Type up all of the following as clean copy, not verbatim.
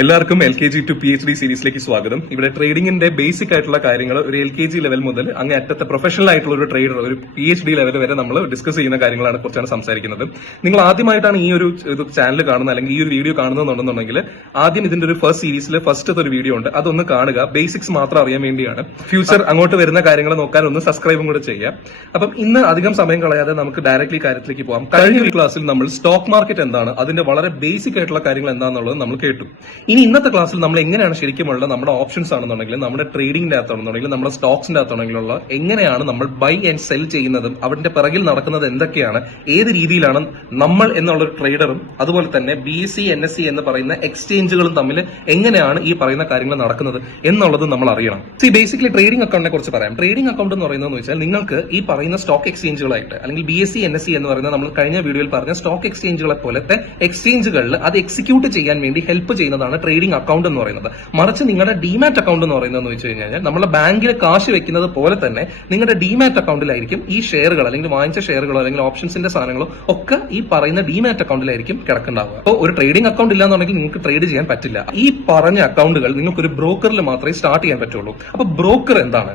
എല്ലാവർക്കും LKG to PhD സീരീസിലേക്ക് സ്വാഗതം. ഇവിടെ ട്രേഡിംഗിന്റെ ബേസിക് ആയിട്ടുള്ള കാര്യങ്ങൾ ഒരു LKG ലെവൽ മുതൽ അങ്ങ് അറ്റത്തെ പ്രൊഫഷണൽ ആയിട്ടുള്ള ഒരു ട്രേഡർ ഒരു PhD ലെവൽ വരെ നമ്മൾ ഡിസ്കസ് ചെയ്യുന്ന കാര്യങ്ങളാണ് കുറിച്ചാണ് സംസാരിക്കുന്നത്. നിങ്ങൾ ആദ്യമായിട്ടാണ് ഈ ഒരു ചാനൽ കാണുന്നത് അല്ലെങ്കിൽ ഈ ഒരു വീഡിയോ കാണുന്നുണ്ടെന്നുണ്ടെങ്കിൽ ആദ്യം ഇതിന്റെ ഒരു ഫസ്റ്റ് സീരീസിൽ ഫസ്റ്റ് ഒരു വീഡിയോ ഉണ്ട്, അതൊന്ന് കാണുക. ബേസിക്സ് മാത്രം അറിയാൻ വേണ്ടിയാണ്. ഫ്യൂച്ചർ അങ്ങോട്ട് വരുന്ന കാര്യങ്ങൾ നോക്കാൻ ഒന്ന് സബ്സ്ക്രൈബും കൂടെ ചെയ്യാം. അപ്പം ഇന്ന് അധികം സമയം കളയാതെ നമുക്ക് ഡയറക്ട്ലി കാര്യത്തിലേക്ക് പോകാം. കഴിഞ്ഞ ഒരു ക്ലാസ്സിൽ നമ്മൾ സ്റ്റോക്ക് മാർക്കറ്റ് എന്താണ്, അതിന്റെ വളരെ ബേസിക് ആയിട്ടുള്ള കാര്യങ്ങൾ എന്താണെന്നുള്ളത് നമ്മൾ കേട്ടു. ഇനി ഇന്നത്തെ ക്ലാസ്സിൽ നമ്മൾ എങ്ങനെയാണ് ശരിക്കുമുള്ള നമ്മുടെ ഓപ്ഷൻസ് ആണെന്നുണ്ടെങ്കിൽ നമ്മുടെ ട്രേഡിംഗിന്റെ അകത്താണെന്നുണ്ടെങ്കിൽ നമ്മുടെ സ്റ്റോക്സിന്റെ അകത്താണെങ്കിലുള്ള എങ്ങനെയാണ് നമ്മൾ ബൈ ആൻഡ് സെൽ ചെയ്യുന്നതും അവരുടെ പിറകിൽ നടക്കുന്നത് എന്തൊക്കെയാണ്, ഏത് രീതിയിലാണ് നമ്മൾ എന്നുള്ള ഒരു ട്രേഡറും അതുപോലെ തന്നെ BSE NSE എന്ന് പറയുന്ന എക്സ്ചേഞ്ചുകളും തമ്മിൽ എങ്ങനെയാണ് ഈ പറയുന്ന കാര്യങ്ങൾ നടക്കുന്നത് എന്നുള്ളത് നമ്മൾ അറിയണം. ബേസിക്കലി ട്രേഡിംഗ് അക്കൗണ്ടിനെ കുറിച്ച് പറയാം. ട്രേഡിംഗ് അക്കൗണ്ട് എന്ന് പറയുന്നത് വെച്ചാൽ നിങ്ങൾക്ക് ഈ പറയുന്ന സ്റ്റോക്ക് എക്സ്ചേഞ്ചുകളായിട്ട് അല്ലെങ്കിൽ BSE NSE എന്ന് പറയുന്ന നമ്മൾ കഴിഞ്ഞ വീഡിയോയിൽ പറഞ്ഞ സ്റ്റോക്ക് എക്സ്ചേഞ്ചുകളെ പോലത്തെ എക്സ്ചേഞ്ചുകളിൽ അത് എക്സിക്യൂട്ട് ചെയ്യാൻ വേണ്ടി ഹെൽപ്പ് ചെയ്യുന്നതാണ് ട്രേഡിംഗ് അക്കൗണ്ട് എന്ന് പറയുന്നത്. മറിച്ച് നിങ്ങളുടെ ഡിമാറ്റ് അക്കൗണ്ട് എന്ന് പറയുന്നത് വെച്ച് കഴിഞ്ഞാൽ നമ്മളെ ബാങ്കിൽ കാശ് വെക്കുന്നത് പോലെ തന്നെ നിങ്ങളുടെ ഡിമാറ്റ് അക്കൗണ്ടിലായിരിക്കും ഈ ഷെയറുകൾ അല്ലെങ്കിൽ വാങ്ങിച്ച ഷെയറുകളോ അല്ലെങ്കിൽ ഓപ്ഷൻസിന്റെ സാധനങ്ങളോ ഒക്കെ ഈ പറയുന്ന ഡിമാറ്റ് അക്കൗണ്ടിലായിരിക്കും കിടക്കുന്നുണ്ടാവുക. അപ്പോൾ ഒരു ട്രേഡിംഗ് അക്കൗണ്ട് ഇല്ലാന്നുണ്ടെങ്കിൽ നിങ്ങൾക്ക് ട്രേഡ് ചെയ്യാൻ പറ്റില്ല. ഈ പറഞ്ഞ അക്കൗണ്ടുകൾ നിങ്ങൾക്ക് ഒരു ബ്രോക്കറിൽ മാത്രമേ സ്റ്റാർട്ട് ചെയ്യാൻ പറ്റുള്ളൂ. അപ്പൊ ബ്രോക്കർ എന്താണ്?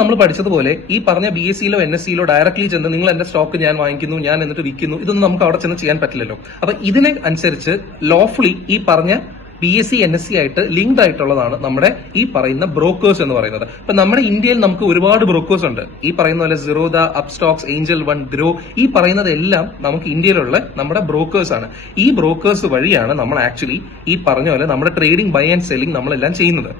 നമ്മൾ പഠിച്ചതുപോലെ ഈ പറഞ്ഞ BSEയിലോ NSEയിലോ ഡയറക്ട്ലി ചെന്ന് നിങ്ങൾ എന്റെ സ്റ്റോക്ക് ഞാൻ വാങ്ങിക്കുന്നു, ഞാൻ എന്നിട്ട് വിൽക്കുന്നു, ഇതൊന്നും നമുക്ക് അവിടെ ചെന്ന് ചെയ്യാൻ പറ്റില്ലല്ലോ. അപ്പൊ ഇതിനെ അനുസരിച്ച് ലോഫുള്ളി ഈ പറഞ്ഞ BSE NSE ആയിട്ട് ലിങ്ക്ഡ് ആയിട്ടുള്ളതാണ് നമ്മുടെ ഈ പറയുന്ന ബ്രോക്കേഴ്സ് എന്ന് പറയുന്നത്. ഇപ്പൊ നമ്മുടെ ഇന്ത്യയിൽ നമുക്ക് ഒരുപാട് ബ്രോക്കേഴ്സ് ഉണ്ട്. ഈ പറയുന്ന പോലെ Zerodha, Upstox, Angel one, grow, ഈ പറയുന്നതെല്ലാം നമുക്ക് ഇന്ത്യയിലുള്ള നമ്മുടെ ബ്രോക്കേഴ്സ് ആണ്. ഈ ബ്രോക്കേഴ്സ് വഴിയാണ് നമ്മൾ ആക്ച്വലി ഈ പറഞ്ഞ പോലെ നമ്മുടെ ട്രേഡിംഗ് ബൈ ആൻഡ് സെല്ലിംഗ് നമ്മളെല്ലാം ചെയ്യുന്നത്.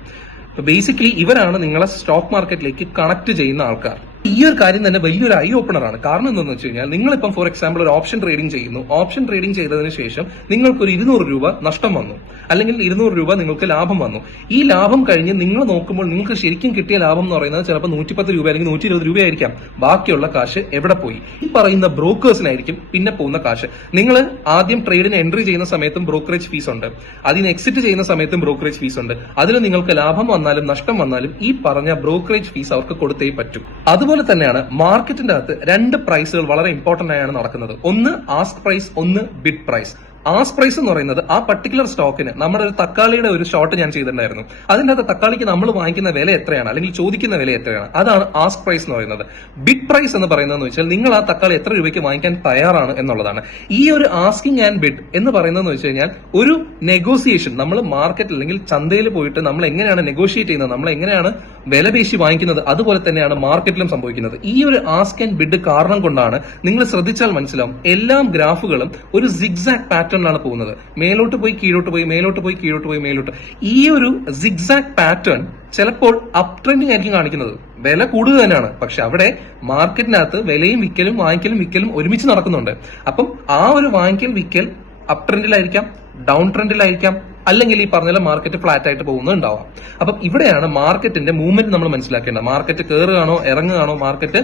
ബേസിക്കലി ഇവരാണ് നിങ്ങളെ സ്റ്റോക്ക് മാർക്കറ്റിലേക്ക് കണക്ട് ചെയ്യുന്ന ആൾക്കാർ. ഈ ഒരു കാര്യം തന്നെ വലിയൊരു ഐ ഓപ്പണർ ആണ്. കാരണം എന്താണെന്ന് വെച്ച് കഴിഞ്ഞാൽ നിങ്ങളിപ്പം ഫോർ എക്സാമ്പിൾ ഒരു ഓപ്ഷൻ ട്രേഡിംഗ് ചെയ്യുന്നു. ഓപ്ഷൻ ട്രേഡിംഗ് ചെയ്തതിനു ശേഷം നിങ്ങൾക്കൊരു 200 രൂപ നഷ്ടം വന്നു, അല്ലെങ്കിൽ 200 രൂപ നിങ്ങൾക്ക് ലാഭം വന്നു. ഈ ലാഭം കഴിഞ്ഞ് നിങ്ങൾ നോക്കുമ്പോൾ നിങ്ങൾക്ക് ശരിക്കും കിട്ടിയ ലാഭം എന്ന് പറയുന്നത് ചിലപ്പോൾ 110 രൂപ അല്ലെങ്കിൽ 120 രൂപയായിരിക്കാം. ബാക്കിയുള്ള കാശ് എവിടെ പോയി? ഈ പറയുന്ന ബ്രോക്കേഴ്സിനായിരിക്കും പിന്നെ പോകുന്ന കാശ്. നിങ്ങൾ ആദ്യം ട്രേഡിന് എൻട്രി ചെയ്യുന്ന സമയത്തും ബ്രോക്കറേജ് ഫീസ് ഉണ്ട്, അതിന് എക്സിറ്റ് ചെയ്യുന്ന സമയത്തും ബ്രോക്കറേജ് ഫീസ് ഉണ്ട്. അതിൽ നിങ്ങൾക്ക് ലാഭം വന്നാലും നഷ്ടം വന്നാലും ഈ പറഞ്ഞ ബ്രോക്കറേജ് ഫീസ് അവർക്ക് കൊടുത്തേ പറ്റും. അതുപോലെ തന്നെയാണ് മാർക്കറ്റിന്റെ അകത്ത് രണ്ട് പ്രൈസുകൾ വളരെ ഇമ്പോർട്ടന്റ് ആയാണ് നടക്കുന്നത്. ഒന്ന് ആസ്ക് പ്രൈസ്, ഒന്ന് ബിഡ് പ്രൈസ്. ആസ്ക് പ്രൈസ് എന്ന് പറയുന്നത് ആ പർട്ടിക്കുലർ സ്റ്റോക്കിന് നമ്മുടെ ഒരു തക്കാളിയുടെ ഒരു ഷോട്ട് ഞാൻ ചെയ്തിട്ടുണ്ടായിരുന്നു. അതിന്റെ അകത്ത് തക്കാളിക്ക് നമ്മൾ വാങ്ങിക്കുന്ന വില എത്രയാണ് അല്ലെങ്കിൽ ചോദിക്കുന്ന വില എത്രയാണ്, അതാണ് ആസ്ക് പ്രൈസ് എന്ന് പറയുന്നത്. ബിഡ് പ്രൈസ് എന്ന് പറയുന്നതെന്ന് വെച്ചാൽ നിങ്ങൾ ആ തക്കാളി എത്ര രൂപയ്ക്ക് വാങ്ങിക്കാൻ തയ്യാറാണ് എന്നുള്ളതാണ്. ഈ ഒരു ആസ്കിംഗ് ആൻഡ് ബിഡ് എന്ന് പറയുന്നതെന്ന് വെച്ച് കഴിഞ്ഞാൽ ഒരു നെഗോസിയേഷൻ, നമ്മൾ മാർക്കറ്റ് അല്ലെങ്കിൽ ചന്തയിൽ പോയിട്ട് നമ്മൾ എങ്ങനെയാണ് നെഗോഷിയേറ്റ് ചെയ്യുന്നത്, നമ്മൾ എങ്ങനെയാണ് വില പേശി വാങ്ങിക്കുന്നത്, അതുപോലെ തന്നെയാണ് മാർക്കറ്റിലും സംഭവിക്കുന്നത്. ഈ ഒരു ആസ്ക് ആൻഡ് ബിഡ് കാരണം കൊണ്ടാണ് നിങ്ങൾ ശ്രദ്ധിച്ചാൽ മനസ്സിലാവും എല്ലാ ഗ്രാഫുകളും ഒരു സിഗ്സാക് പാറ്റേൺ ാണ് പോകുന്നത്. മേലോട്ട് പോയി കീഴോട്ട് പോയി, മേലോട്ട് പോയി കീഴോട്ട് പോയി, മേലോട്ട്. ഈ ഒരു സിഗ്സാക് പാറ്റേൺ ചിലപ്പോൾ അപ് ട്രെൻഡിങ് ആയിരിക്കും കാണിക്കുന്നത്. വില കൂടുതൽ തന്നെയാണ്, പക്ഷെ അവിടെ മാർക്കറ്റിനകത്ത് വിലയും വിൽക്കലും വാങ്ങിക്കലും വിൽക്കലും ഒരുമിച്ച് നടക്കുന്നുണ്ട്. അപ്പം ആ ഒരു വാങ്ങിക്കൽ വിൽക്കൽ അപ് ട്രെൻഡിലായിരിക്കാം, ഡൗൺ ട്രെൻഡിലായിരിക്കാം, അല്ലെങ്കിൽ ഈ പറഞ്ഞ മാർക്കറ്റ് ഫ്ലാറ്റ് ആയിട്ട് പോകുന്നുണ്ടാവാം. അപ്പം ഇവിടെയാണ് മാർക്കറ്റിന്റെ മൂവ്മെന്റ് നമ്മൾ മനസ്സിലാക്കേണ്ടത്. മാർക്കറ്റ് കയറുകയാണോ ഇറങ്ങുകയാണോ, മാർക്കറ്റ്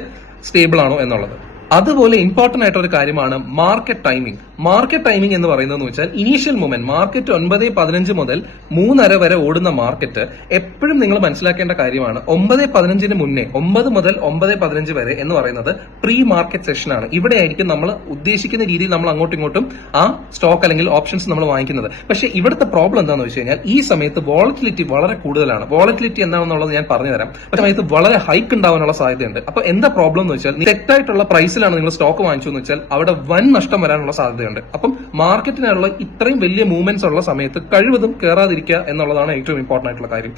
സ്റ്റേബിൾ ആണോ എന്നുള്ളത്. അതുപോലെ ഇമ്പോർട്ടന്റ് ആയിട്ടൊരു കാര്യമാണ് മാർക്കറ്റ് ടൈമിംഗ്. മാർക്കറ്റ് ടൈമിംഗ് എന്ന് പറയുന്നത് വെച്ചാൽ ഇനീഷ്യൽ മൂവ്മെന്റ്, മാർക്കറ്റ് 9:15 മുതൽ 3:30 വരെ ഓടുന്ന മാർക്കറ്റ് എപ്പോഴും നിങ്ങൾ മനസ്സിലാക്കേണ്ട കാര്യമാണ്. 9:15 മുന്നേ 9 മുതൽ 9:15 വരെ എന്ന് പറയുന്നത് പ്രീ മാർക്കറ്റ് സെഷൻ ആണ്. ഇവിടെ ആയിരിക്കും നമ്മൾ ഉദ്ദേശിക്കുന്ന രീതിയിൽ നമ്മൾ അങ്ങോട്ടും ഇങ്ങോട്ടും ആ സ്റ്റോക്ക് അല്ലെങ്കിൽ ഓപ്ഷൻസ് നമ്മൾ വാങ്ങിക്കുന്നത്. പക്ഷേ ഇവിടുത്തെ പ്രോബ്ലം എന്താണെന്ന് വെച്ച് കഴിഞ്ഞാൽ ഈ സമയത്ത് വോളറ്റിലിറ്റി വളരെ കൂടുതലാണ്. വോളറ്റിലിറ്റി എന്താണെന്നുള്ളത് ഞാൻ പറഞ്ഞുതരാം. ആ സമയത്ത് വളരെ ഹൈക്ക് ഉണ്ടാവാനുള്ള സാധ്യതയുണ്ട്. അപ്പൊ എന്താ പ്രോബ്ലം എന്ന് വെച്ചാൽ തെറ്റായിട്ടുള്ള പ്രൈസിലാണ് നിങ്ങൾ സ്റ്റോക്ക് വാങ്ങിച്ചു എന്ന് വെച്ചാൽ അവിടെ വൻ നഷ്ടം വരാനുള്ള സാധ്യതയുണ്ട്. അപ്പം മാർക്കറ്റിനുള്ള ഇത്രയും വലിയ മൂവ്മെന്റ്സ് ഉള്ള സമയത്ത് കഴിവതും കയറാതിരിക്കുക എന്നുള്ളതാണ് ഏറ്റവും ഇമ്പോർട്ടന്റ് ആയിട്ടുള്ള കാര്യം.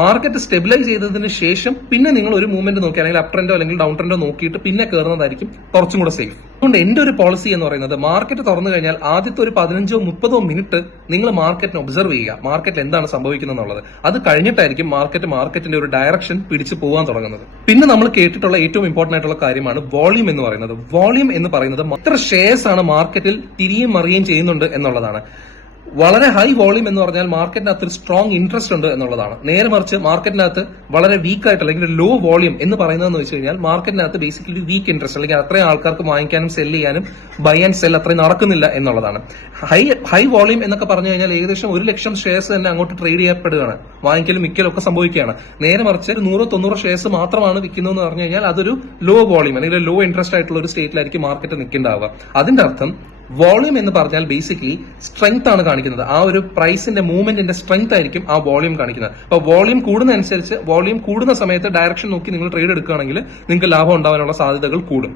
മാർക്കറ്റ് സ്റ്റെബിലൈസ് ചെയ്തതിന് ശേഷം പിന്നെ നിങ്ങൾ ഒരു മൂവ്മെന്റ് നോക്കി അല്ലെങ്കിൽ അപ് ട്രെൻഡോ അല്ലെങ്കിൽ ഡൗൺ ട്രെൻഡോ നോക്കിയിട്ട് പിന്നെ കയറുന്നതായിരിക്കും കുറച്ചും കൂടെ സേഫ്. അതുകൊണ്ട് എന്റെ ഒരു പോളിസി എന്ന് പറയുന്നത് മാർക്കറ്റ് തുറന്നു കഴിഞ്ഞാൽ ആദ്യത്തെ ഒരു 15-30 മിനിറ്റ് നിങ്ങൾ മാർക്കറ്റിനെ ഒബ്സർവ് ചെയ്യുക, മാർക്കറ്റിൽ എന്താണ് സംഭവിക്കുന്നത് എന്നുള്ളത്. അത് കഴിഞ്ഞിട്ടായിരിക്കും മാർക്കറ്റിന്റെ ഒരു ഡയറക്ഷൻ പിടിച്ചു പോകാൻ തുടങ്ങുന്നത്. പിന്നെ നമ്മൾ കേട്ടിട്ടുള്ള ഏറ്റവും ഇമ്പോർട്ടന്റ് ആയിട്ടുള്ള കാര്യമാണ് വോളിയം എന്ന് പറയുന്നത്. വോളിയം എന്ന് പറയുന്നത് എത്ര ഷെയർസ് ആണ് മാർക്കറ്റിൽ തിരിയും മറിയുകയും ചെയ്യുന്നുണ്ട് എന്നുള്ളതാണ്. വളരെ ഹൈ വോളിയം എന്ന് പറഞ്ഞാൽ മാർക്കറ്റിനകത്ത് ഒരു സ്ട്രോങ് ഇൻട്രസ്റ്റ് ഉണ്ട് എന്നുള്ളതാണ്. നേരെ മറിച്ച് മാർക്കറ്റിനകത്ത് വളരെ വീക്ക് ആയിട്ട് അല്ലെങ്കിൽ ലോ വോളിയം എന്ന് പറയുന്നതെന്ന് വെച്ച് കഴിഞ്ഞാൽ മാർക്കറ്റിനകത്ത് ബേസിക്കലി വീക്ക് ഇൻട്രസ്റ്റ് അല്ലെങ്കിൽ അത്രയും ആൾക്കാർക്ക് വാങ്ങിക്കാനും സെല് ചെയ്യാനും ബൈ ആൻഡ് സെൽ അത്രയും നടക്കുന്നില്ല എന്നുള്ളതാണ്. ഹൈ വോളിയം എന്നൊക്കെ പറഞ്ഞു കഴിഞ്ഞാൽ ഏകദേശം 1 ലക്ഷം ഷെയർസ് തന്നെ അങ്ങോട്ട് ട്രേഡ് ചെയ്യപ്പെടുകയാണ്, വാങ്ങിക്കലും വിൽക്കലും ഒക്കെ സംഭവിക്കുകയാണ്. നേരെ മറിച്ച് 100-90 ഷെയർസ് മാത്രമാണ് വിൽക്കുന്നതെന്ന് പറഞ്ഞു കഴിഞ്ഞാൽ അതൊരു ലോ വോളിയം അല്ലെങ്കിൽ ലോ ഇൻട്രസ്റ്റ് ആയിട്ടുള്ള ഒരു സ്റ്റേറ്റിലായിരിക്കും മാർക്കറ്റ് നിൽക്കേണ്ടാവുക. അതിന്റെ അർത്ഥം വോളിയം എന്ന് പറഞ്ഞാൽ ബേസിക്കലി സ്ട്രെങ്ത് ആണ് കാണിക്കുന്നത്. ആ ഒരു പ്രൈസിന്റെ മൂവ്മെന്റിന്റെ സ്ട്രെങ്ത് ആയിരിക്കും ആ വോളിയം കാണിക്കുന്നത്. അപ്പൊ വോളിയം കൂടുന്നതനുസരിച്ച് വോളിയം കൂടുന്ന സമയത്ത് ഡയറക്ഷൻ നോക്കി നിങ്ങൾ ട്രേഡ് എടുക്കുകയാണെങ്കിൽ നിങ്ങൾക്ക് ലാഭം ഉണ്ടാവാനുള്ള സാധ്യതകൾ കൂടും.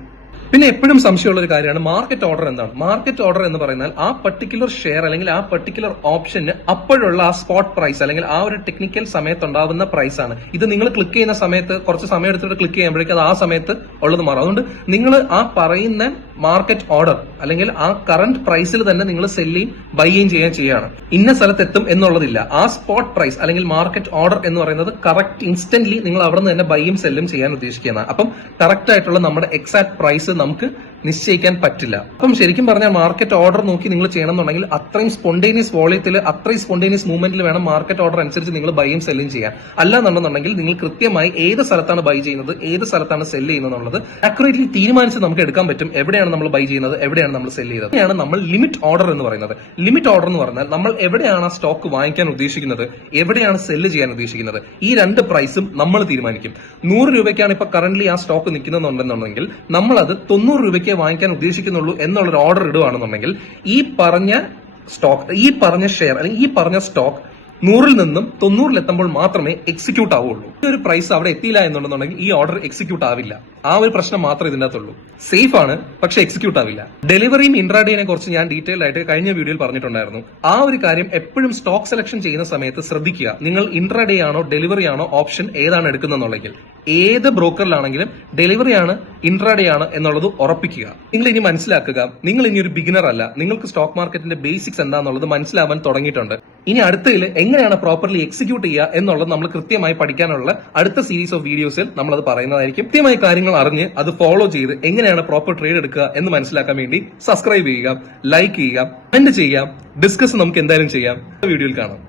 പിന്നെ എപ്പോഴും സംശയമുള്ള ഒരു കാര്യമാണ് മാർക്കറ്റ് ഓർഡർ എന്താണ്. മാർക്കറ്റ് ഓർഡർ എന്ന് പറയുന്നത് ആ പർട്ടിക്കുലർ ഷെയർ അല്ലെങ്കിൽ ആ പർട്ടിക്കുലർ ഓപ്ഷന് അപ്പോഴുള്ള ആ സ്പോട്ട് പ്രൈസ് അല്ലെങ്കിൽ ആ ഒരു ടെക്നിക്കൽ സമയത്ത് ഉണ്ടാവുന്ന പ്രൈസ് ആണ്. ഇത് നിങ്ങൾ ക്ലിക്ക് ചെയ്യുന്ന സമയത്ത് കുറച്ച് സമയം എടുത്തിട്ട് ക്ലിക്ക് ചെയ്യുമ്പോഴേക്കും അത് ആ സമയത്ത് ഉള്ളത് മാറും. അതുകൊണ്ട് നിങ്ങൾ ആ പറയുന്ന മാർക്കറ്റ് ഓർഡർ അല്ലെങ്കിൽ ആ കറന്റ് പ്രൈസിൽ തന്നെ നിങ്ങൾ സെല്ലിയും ബൈയും ചെയ്യാണ്. ഇന്ന സ്ഥലത്തെത്തും എന്നുള്ളതില്ല. ആ സ്പോട്ട് പ്രൈസ് അല്ലെങ്കിൽ മാർക്കറ്റ് ഓർഡർ എന്ന് പറയുന്നത് കറക്റ്റ് ഇൻസ്റ്റന്റ്ലി നിങ്ങൾ അവിടെ നിന്ന് തന്നെ ബൈയും സെല്ലും ചെയ്യാൻ ഉദ്ദേശിക്കുന്നതാണ്. അപ്പം കറക്റ്റ് ആയിട്ടുള്ള നമ്മുടെ എക്സാക്ട് പ്രൈസ് നമുക്ക് നിശ്ചയിക്കാൻ പറ്റില്ല. അപ്പം ശരിക്കും പറഞ്ഞാൽ മാർക്കറ്റ് ഓർഡർ നോക്കി നിങ്ങൾ ചെയ്യണമെന്നുണ്ടെങ്കിൽ അത്രയും സ്പോണ്ടേനിയസ് വോളിയത്തിൽ അത്രയും സ്പോണ്ടേനിയസ് മൂവ്മെന്റിൽ വേണം മാർക്കറ്റ് ഓർഡർ അനുസരിച്ച് നിങ്ങൾ ബൈയും സെല്ലും ചെയ്യാൻ. അല്ലാന്നുണ്ടെന്നുണ്ടെങ്കിൽ നിങ്ങൾ കൃത്യമായി ഏത് സ്ഥലത്താണ് ബൈ ചെയ്യുന്നത് ഏത് സ്ഥലത്താണ് സെല്ല് ചെയ്യുന്നത് എന്നുള്ളത് ആക്യുറേറ്റ്ലി തീരുമാനിച്ച് നമുക്ക് എടുക്കാൻ പറ്റും. എവിടെയാണ് നമ്മൾ ബൈ ചെയ്യുന്നത് എവിടെയാണ് നമ്മൾ സെല്ല് ചെയ്യുന്നത്. ഇതാണ് നമ്മൾ ലിമിറ്റ് ഓർഡർ എന്ന് പറയുന്നത്. ലിമിറ്റ് ഓർഡർ എന്ന് പറഞ്ഞാൽ നമ്മൾ എവിടെയാണ് ആ സ്റ്റോക്ക് വാങ്ങിക്കാൻ ഉദ്ദേശിക്കുന്നത് എവിടെയാണ് സെല്ല് ചെയ്യാൻ ഉദ്ദേശിക്കുന്നത് ഈ രണ്ട് പ്രൈസും നമ്മൾ തീരുമാനിക്കും. 100 രൂപയ്ക്കാണ് ഇപ്പൊ കറന്റ് ആ സ്റ്റോക്ക് നിൽക്കുന്നുണ്ടെന്നുണ്ടെങ്കിൽ നമ്മൾ അത് 90 രൂപയ്ക്ക് വാങ്ങിക്കാൻ ഉദ്ദേശിക്കുന്നുള്ളൂ എന്നുള്ളൊരു ഓർഡർ ഇടുകയാണെന്നുണ്ടെങ്കിൽ ഈ പറഞ്ഞ സ്റ്റോക്ക് ഈ പറഞ്ഞ ഷെയർ അല്ലെങ്കിൽ ഈ പറഞ്ഞ സ്റ്റോക്ക് 100-ൽ നിന്നും 90-ൽ എത്തുമ്പോൾ മാത്രമേ എക്സിക്യൂട്ട് ആവുള്ളൂ. ഈ ഒരു പ്രൈസ് അവിടെ എത്തിയില്ല എന്നുണ്ടെന്നുണ്ടെങ്കിൽ ഈ ഓർഡർ എക്സിക്യൂട്ട് ആവില്ല. ആ ഒരു പ്രശ്നം മാത്രമേ ഇതിന്റെ അകത്തുള്ളൂ. സേഫ് ആണ് പക്ഷെ എക്സിക്യൂട്ട് ആവില്ല. ഡെലിവറിയും ഇൻട്രാഡേനെ കുറിച്ച് ഞാൻ ഡീറ്റെയിൽ ആയിട്ട് കഴിഞ്ഞ വീഡിയോയിൽ പറഞ്ഞിട്ടുണ്ടായിരുന്നു. ആ ഒരു കാര്യം എപ്പോഴും സ്റ്റോക്ക് സെലക്ഷൻ ചെയ്യുന്ന സമയത്ത് ശ്രദ്ധിക്കുക. നിങ്ങൾ ഇൻട്രാഡേ ആണോ ഡെലിവറി ആണോ ഓപ്ഷൻ ഏതാണ് എടുക്കുന്നുണ്ടെങ്കിൽ ഏത് ബ്രോക്കറിലാണെങ്കിലും ഡെലിവറി ആണ് ഇൻട്രാഡേ ആണ് എന്നുള്ളത് ഉറപ്പിക്കുക. നിങ്ങൾ ഇനി മനസ്സിലാക്കുക നിങ്ങൾ ഇനി ഒരു ബിഗിനർ അല്ല. നിങ്ങൾക്ക് സ്റ്റോക്ക് മാർക്കറ്റിന്റെ ബേസിക്സ് എന്താണെന്നുള്ളത് മനസ്സിലാവാൻ തുടങ്ങിയിട്ടുണ്ട്. ഇനി അടുത്തതിൽ എങ്ങനെയാണ് പ്രോപ്പർലി എക്സിക്യൂട്ട് ചെയ്യുക എന്നുള്ളത് നമ്മൾ കൃത്യമായി പഠിക്കാനുള്ള അടുത്ത സീരീസ് ഓഫ് വീഡിയോസിൽ നമ്മൾ അത് പറയുന്നതായിരിക്കും. കൃത്യമായി കാര്യങ്ങൾ അറിഞ്ഞ് അത് ഫോളോ ചെയ്ത് എങ്ങനെയാണ് പ്രോപ്പർ ട്രേഡ് എടുക്കുക എന്ന് മനസ്സിലാക്കാൻ വേണ്ടി സബ്സ്ക്രൈബ് ചെയ്യുക, ലൈക്ക് ചെയ്യുക, കമന്റ് ചെയ്യാം, ഡിസ്കസ് നമുക്ക് എന്തായാലും ചെയ്യാം. വീഡിയോയിൽ കാണാം.